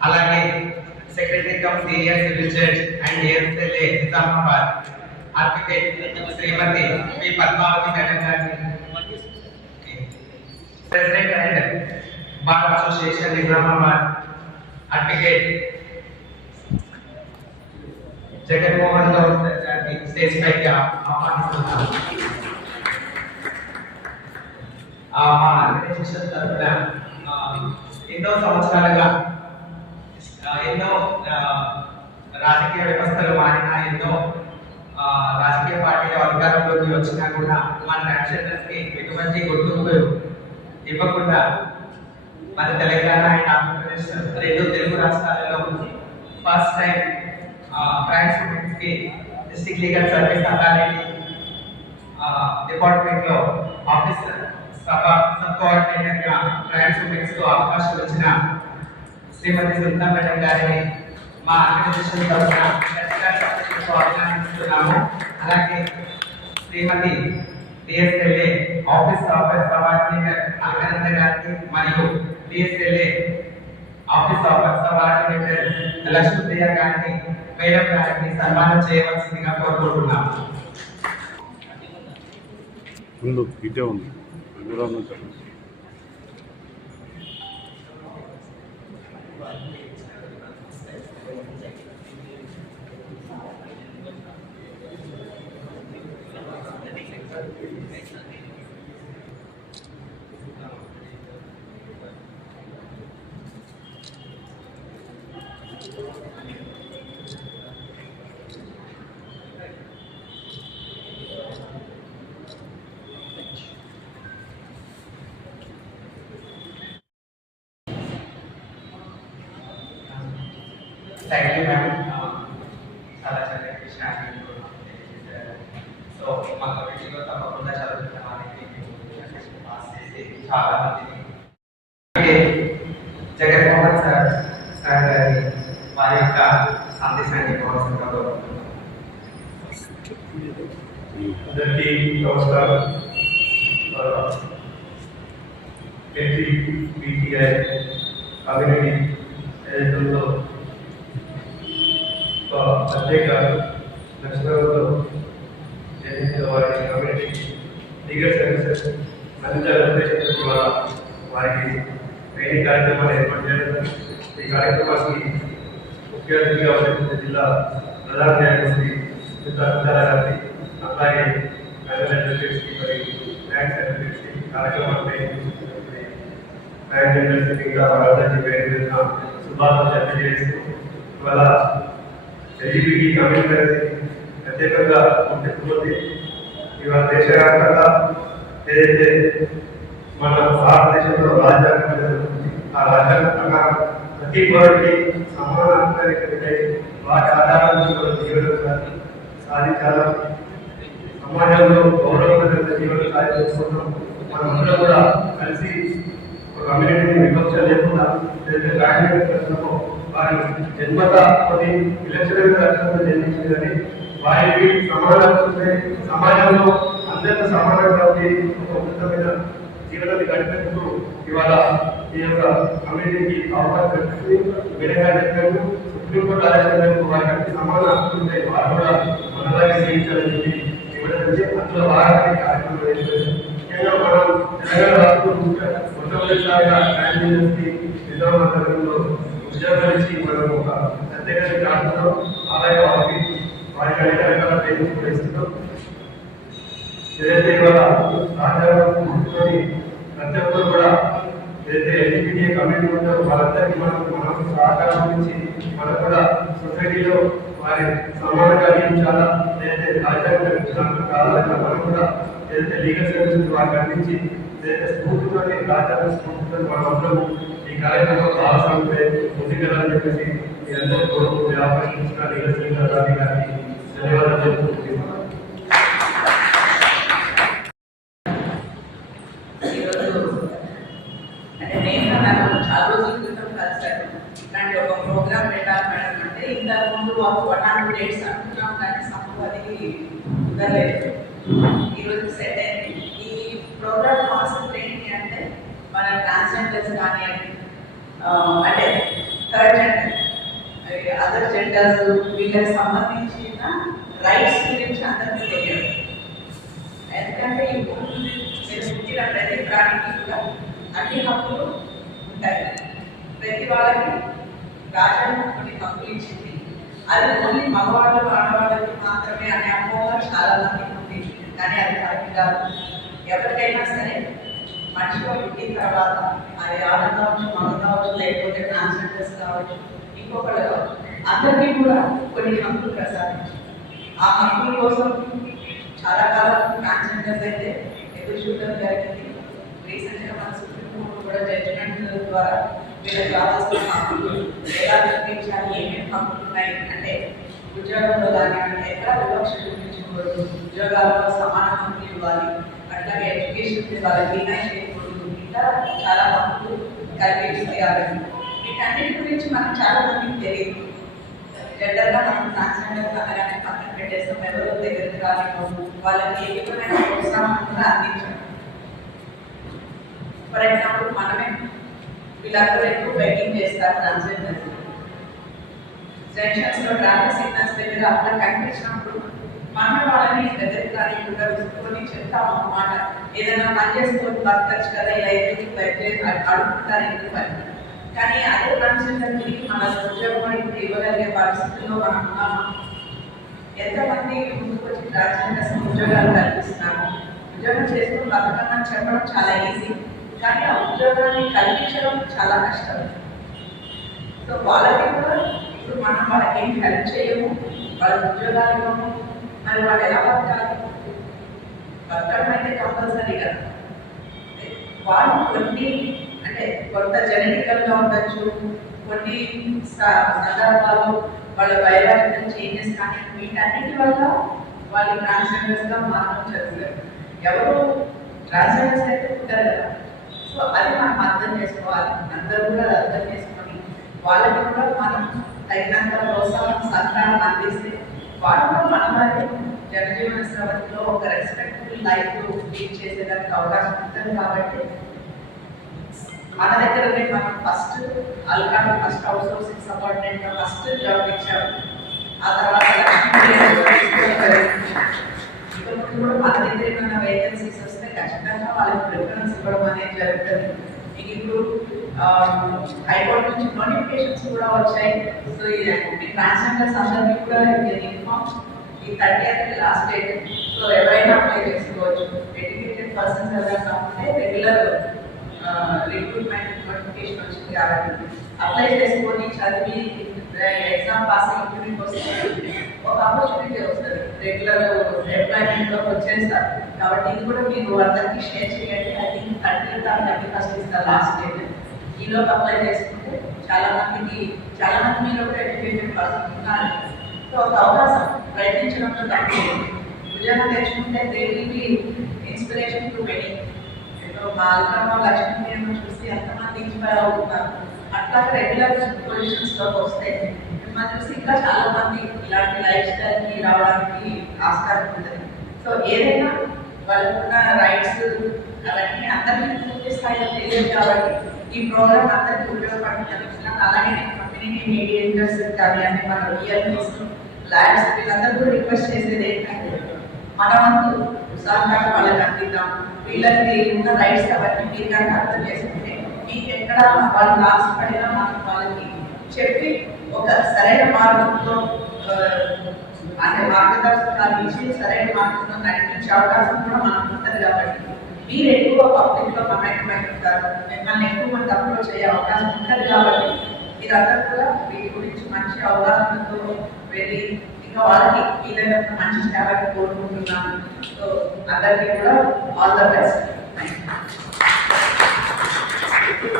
అలాగే secretary cum senior civil judge and ASLA Nizamabad advocate Shrimati P Padmavathi madam గారిని president and bar association Nizamabad advocate Jaganmohan Goud sir గారిని stage పైకి ఆహ్వానిస్తున్నాను ఆ, మా organisation తరఫున ఆ, ఎన్నో సంవత్సరాలుగా ఆ, ఎన్నో రాజకీయ వ్యవస్థలు మారినా ఎన్నో రాజకీయ పార్టీలు అధికారంలోకి వచ్చినా కూడా మన ట్రాన్స్జెండర్స్ ఎటువంటి గుర్తింపు ఇవ్వకుండా మన తెలంగాణ అండ్ ఆంధ్రప్రదేశ్ రెండు తెలుగు రాష్ట్రాలలో ఫస్ట్ టైం ట్రాన్స్ స్టూడెంట్స్కి కి డిస్ట్రిక్ట్ లీగల్ సర్వీస్ అథారిటీ డిపార్ట్మెంట్లో ఆఫీసర్ సబ్ సబ్ కోఆర్డినేటర్గా ట్రాన్స్ స్టూడెంట్స్కు అవకాశం వచ్చిన శ్రీమతి సుల్తాన్ మేడం గారిని మా ఆర్గనైజేషన్ తరఫున అభినందిస్తున్నాము అలాగే శ్రీమతి DSLA office office subordinator Abhinanda గారికి మరియు DSLA office office subordinator Lakshmipriya గారిని మేడం గారిని సన్మానం చేయవలసిందిగా కోరుకుంటున్నాము. ముందు ఇటే ఉంది. దూరం నుంచి థ్యాంక్ యూ మ్యామ్ చాలా చక్కటి విషయాన్ని తెలియజేశారు సో మా కమిటీలో తప్పకుండా చదువుతున్న వారికి పాస్ చేసి చాలా మందిని అలాగే జగన్మోహన్ సార్ సార్ గారి వారి యొక్క సందేశాన్ని ఇవ్వవలసిందిగా కోరుకుంటున్నాను అందరికీ నమస్కారం ఎన్టీ పీటీఐ కమ్యూనిటీ ఏదైతుందో ఒక ప్రత్యేక లక్షణంతో జన్మించిన వారి కమ్యూనిటీ లీగల్ సర్వీసెస్ మరింత ఉద్దేశించడం ద్వారా వారికి ట్రైనింగ్ కార్యక్రమాలు ఏర్పాటు చేయడం ఈ కార్యక్రమానికి ముఖ్య అతిథిగా వచ్చిన జిల్లా ప్రధాన న్యాయమూర్తి సుధారా గారి అలాగే ఫెడరల్ అడ్వకేట్స్కి మరియు బ్యాంక్ అడ్వకేట్స్కి కార్యక్రమాలపై బ్యాంక్ అడ్వకేట్స్కి ఇంకా వాళ్ళందరికీ పేరు పేరున శుభాకాంక్షలు తెలియజేస్తూ ఇవాళ ఎల్జీబీటీ కమ్యూనిటీ ప్రత్యేకంగా గుర్తింపుకుంది ఇవాళ దేశవ్యాప్తంగా ఏదైతే మన భారతదేశంలో రాజ్యాంగం జరుగుతుంది ఆ రాజ్యాంగం ప్రకారం ప్రతి పౌరుడికి సమాన హక్కులు కలిగితే వాటి ఆధారాల నుంచి మనం జీవనం సాధి- సాధించాలా సమాజంలో గౌరవమైన జీవనం సాధించుకుంటాం మనం అందరం కూడా కలిసి ఒక కమ్యూనిటీని వివక్ష లేకుండా ఏదైతే రాజకీయ ప్రశ్నలో వారి జన్మత కొన్ని విలక్షణమైన లక్షణాలు జన్మించిందని వారికి సమాజంలో అత్యంత సమానంగా ఉండి ఒక ఉన్నతమైన గడిపేందుకు ఇవాళ ఈ యొక్క కమ్యూనిటీకి అవకాశం కల్పిస్తుంది. వేరేగా చెప్పారు. సుప్రీంకోర్టు ఆదేశం వారికి అన్ని సమాన హక్కులు ఉన్నాయి వారు కూడా మనలాగే జీవించాలని చెప్పి ఇవ్వడం అందులో వారానికి కార్యక్రమం ముఖ్యంగా మనం తెలంగాణ రాష్ట్రం ఉత్తరప్రదేశ్ ట్రాన్స్జెండర్స్కి నిజామాబాద్ ఇచ్చి మనం ఒక ప్రత్యేకంగా కాడుతున్నాం అలాగే వారికి వారికి అనేక పేరు ట్రైనింగ్ ఇస్తున్నాం ఏదైతే ఇవాళ రాజ్యాంగం ప్రతి ఒక్కరు కూడా ఏదైతే ఎల్జిబిటీ కమ్యూనిటీ ఉంటారో వాళ్ళందరికీ మనం మనం సహకారం నుంచి మనం కూడా సొసైటీలో వారి సమాన కలిగించాలా? ఏదైతే రాజ్యాంగం కావాలన్నా మనం కూడా ఏదైతే లీగల్ సర్వీసెస్ వారికి అందించి ఏదైతే స్ఫూర్తితో రాజ్యాంగ స్ఫూర్తితో మనం అందరూ ఈ కార్యక్రమంలో భాగస్వామ్యం అని చెప్పేసి మీ అందరూ కోరుకు వ్యాపారం లీగల్ గారికి ధన్యవాదాలు తెలుపుకుంటున్నాను అంటే చాలా రోజుల క్రితం ఒక ప్రోగ్రామ్ పెట్టాలి మేడం అంటే ఇంతకు ముందు వన్ ఆర్ డేట్స్ అనుకున్నాం కానీ సంభవం కుదరలేదు ఈరోజు సెట్ అయింది ఈ ప్రోగ్రామ్ కాన్సెప్ట్ ఏంటి అంటే మన ట్రాన్స్జెండర్స్ కానివ్వండి అంటే థర్డ్ జెండర్ అదర్ జెండర్స్ వీళ్ళకి సంబంధించిన రైట్స్ గురించి అందరికీ తెలియదు. ఎందుకంటే ఈ భూమి మీరు పుట్టిన ప్రతి ప్రాణికి కూడా అన్ని హక్కులు ఉంటాయి. ప్రతి వాళ్ళకి రాజ్యాంగం కొన్ని హక్కులు ఇచ్చింది. అది ఓన్లీ మగవాళ్ళు ఆడవాళ్ళకి మాత్రమే అనే అపోహ చాలా మంది ఉంది కానీ అది కరెక్ట్ కాదు. ఎవరికైనా సరే మనిషిగా పుట్టిన తర్వాత అది ఆడ కావచ్చు మగ కావచ్చు లేకపోతే ట్రాన్స్జెండర్స్ కావచ్చు ఇంకొకళ్ళు కావచ్చు. అందరికీ కూడా కొన్ని హక్కులు ప్రసాదించారు. ఆ హక్కుల కోసం చాలా కాలం ట్రాన్స్జెండర్స్ అయితే ఎదురు చూడడం జరిగింది. రీసెంట్గా మన సుప్రీం కోర్టు కూడా జడ్జిమెంట్ ద్వారా వీళ్ళకి కావాల్సిన హక్కులు ఎలా కల్పించాలి ఏమేమి హక్కులు ఉన్నాయి అంటే ఉద్యోగంలో కానివ్వండి ఎక్కడ వివక్ష చూపించకూడదు ఉద్యోగాల్లో సమాన హక్కులు ఇవ్వాలి అట్లాగే ఎడ్యుకేషన్ ఇవ్వాలి వీణా చేయకూడదు ఇంకా చాలా హక్కులు కల్పిస్తుంది కాబట్టి వీటన్నిటి గురించి మనకు చాలా మందికి తెలియదు జనరల్గా మనం ట్రాన్స్జెండర్ అనగానే పక్కన పెట్టేస్తాం ఎవరో దగ్గరికి రానివ్వము వాళ్ళకి ఏ విధమైన ప్రోత్సాహం కూడా అందించడం ఫర్ ఎగ్జాంపుల్ మనమే వీళ్ళందరూ ఎక్కువ బైకింగ్ చేస్తారు ట్రాన్స్జెండర్ జంక్షన్స్లో ట్రాఫిక్ సిగ్నల్స్ దగ్గర అట్లా కనిపించినప్పుడు మనం వాళ్ళని కానీ రానికుండా చూసుకొని చెప్తాం అన్నమాట. ఏదైనా పని చేసుకొని బతకచ్చు కదా ఇలా ఎందుకు అడుగుతారు ఎందుకు పని కానీ అదే ట్రాన్స్జెండర్ మన ఉద్యోగం ఇప్పుడు ఇవ్వగలిగే పరిస్థితుల్లో మనం ఉన్నాము? ఎంతమంది ముందుకు వచ్చి ట్రాన్స్జెండర్స్ ఉద్యోగాలు కల్పిస్తున్నాము ఉద్యోగం చేసుకుని బతకమని చెప్పడం చాలా ఈజీ కానీ ఆ ఉద్యోగాన్ని కల్పించడం చాలా కష్టం. సో వాళ్ళకి కూడా ఇప్పుడు మనం వాళ్ళకి ఏం హెల్ప్ చేయము? వాళ్ళ ఉద్యోగాలు ఇవ్వము? మరి వాళ్ళు ఎలా బతకాలి? బతకడం అయితే కంపల్సరీ కదా. వాళ్ళు కొన్ని అంటే కొంత జెనెటికల్గా ఉండొచ్చు కొన్ని సందర్భాలు వాళ్ళ బయోలాజికల్ చేంజెస్ కానీ వీటన్నిటి వల్ల వాళ్ళు ట్రాన్స్జెండర్స్గా మార్పు మారడం ఎవరు ట్రాన్స్జెండర్స్ అయితే ఉంటారు కదా. సో అది మనం అర్థం చేసుకోవాలి. అందరూ కూడా అర్థం చేసుకొని వాళ్ళకి కూడా మనం తగినంత ప్రోత్సాహం సహకారం అందిస్తే వాళ్ళు కూడా జనజీవన స్రవంతిలో ఒక రెస్పెక్ట్ఫుల్ లైఫ్ లీడ్ చేసేదానికి అవకాశం ఉంటుంది కాబట్టి మన దగ్గరనే మనం first అల్కాన్ first outsourcing subordinate first job ఇచ్చాము. ఆ తర్వాత కూడా మన దగ్గర ఏమైనా వేకెన్సీస్ వస్తే ఖచ్చితంగా వాళ్ళకి ప్రిఫరెన్స్ ఇవ్వడం అనేది జరుగుతుంది. మీకు ఇప్పుడు హైకోర్టు నుంచి నోటిఫికేషన్స్ కూడా వచ్చాయి సో ఈ ట్రాన్స్జెండర్స్ అందరికీ కూడా ఇన్ఫార్మ్ ఈ థర్టీ అనేది లాస్ట్ డేట్ సో ఎవరైనా అప్లై చేసుకోవచ్చు ఎడ్యుకేటెడ్ పర్సన్స్ ఎవరైనా ఉంటే రెగ్యులర్ రిక్రూట్మెంట్ నోటిఫికేషన్ వచ్చింది కాబట్టి అప్లై చేసుకొని చదివి ఎగ్జామ్ పాస్ ఇంటర్వ్యూకి వస్తే ఒక ఆపర్చునిటీ వస్తుంది రెగ్యులర్ ఎంప్లాయ్మెంట్లోకి వచ్చేస్తారు కాబట్టి ఇది కూడా మీరు అందరికీ షేర్ చేయండి. I think thirty thirty first ఇస్తారు లాస్ట్ డేట్ ఈలోపు అప్లై చేసుకుంటే చాలా మందికి చాలా మంది మీరు కూడా ఎడ్యుకేటెడ్ పర్సన్ ఉన్నారు సో ఒక అవకాశం ప్రయత్నించడంలో తప్పు లేదు. తెచ్చుకుంటే they will be inspiration to many so మా లక్ష్మీ లక్ష్మీదేవిని చూసి ఎంతమంది ఇన్స్పైర్ అవుతున్నారు? అట్లా రెగ్యులర్ పొజిషన్స్లోకి వస్తే మిమ్మల్ని చూసి ఇంకా చాలా మంది ఇలాంటి లైఫ్ స్టైల్కి రావడానికి ఆస్కారం ఉంటుంది. సో ఏదైనా వాళ్ళకున్న రైట్స్ అవన్నీ అందరికీ పూర్తి స్థాయిలో తెలియదు కాబట్టి ఈ ప్రోగ్రామ్ అందరికీ ఉపయోగపడుతుంది అలాగే నేను కమ్యూనిటీ మీడియేటర్స్ కానీ అంటే మన రియల్నెస్ ల్యాబ్స్ వీళ్ళందరూ కూడా రిక్వెస్ట్ చేసేది ఏంటంటే మన వంతు సహకారం వాళ్ళకి అందిద్దాం. వీళ్ళకి ఉన్న రైట్స్ అవన్నీ మీరు కనుక అర్థం చేసుకుంటే మీకు ఎక్కడ వాళ్ళు ఆశపడినా మనం వాళ్ళకి చెప్పి ఒక సరైన మార్గంలో ఆ, అంటే మార్గదర్శకాలు ఇచ్చి సరైన మార్గంలో నడిపించే అవకాశం కూడా మనకు ఉంటుంది కాబట్టి మీరు ఎక్కువ పబ్లిక్లో మమేకమై ఉంటారు మిమ్మల్ని ఎక్కువ మంది అప్రోచ్ అయ్యే అవకాశం ఉంటుంది కాబట్టి మీరందరూ కూడా వీటి గురించి మంచి అవగాహనతో వెళ్ళి ఇంకా వాళ్ళకి వీలైనంత మంచి సేవకి కోరుకుంటున్నాను. సో అందరికీ కూడా all the best thank you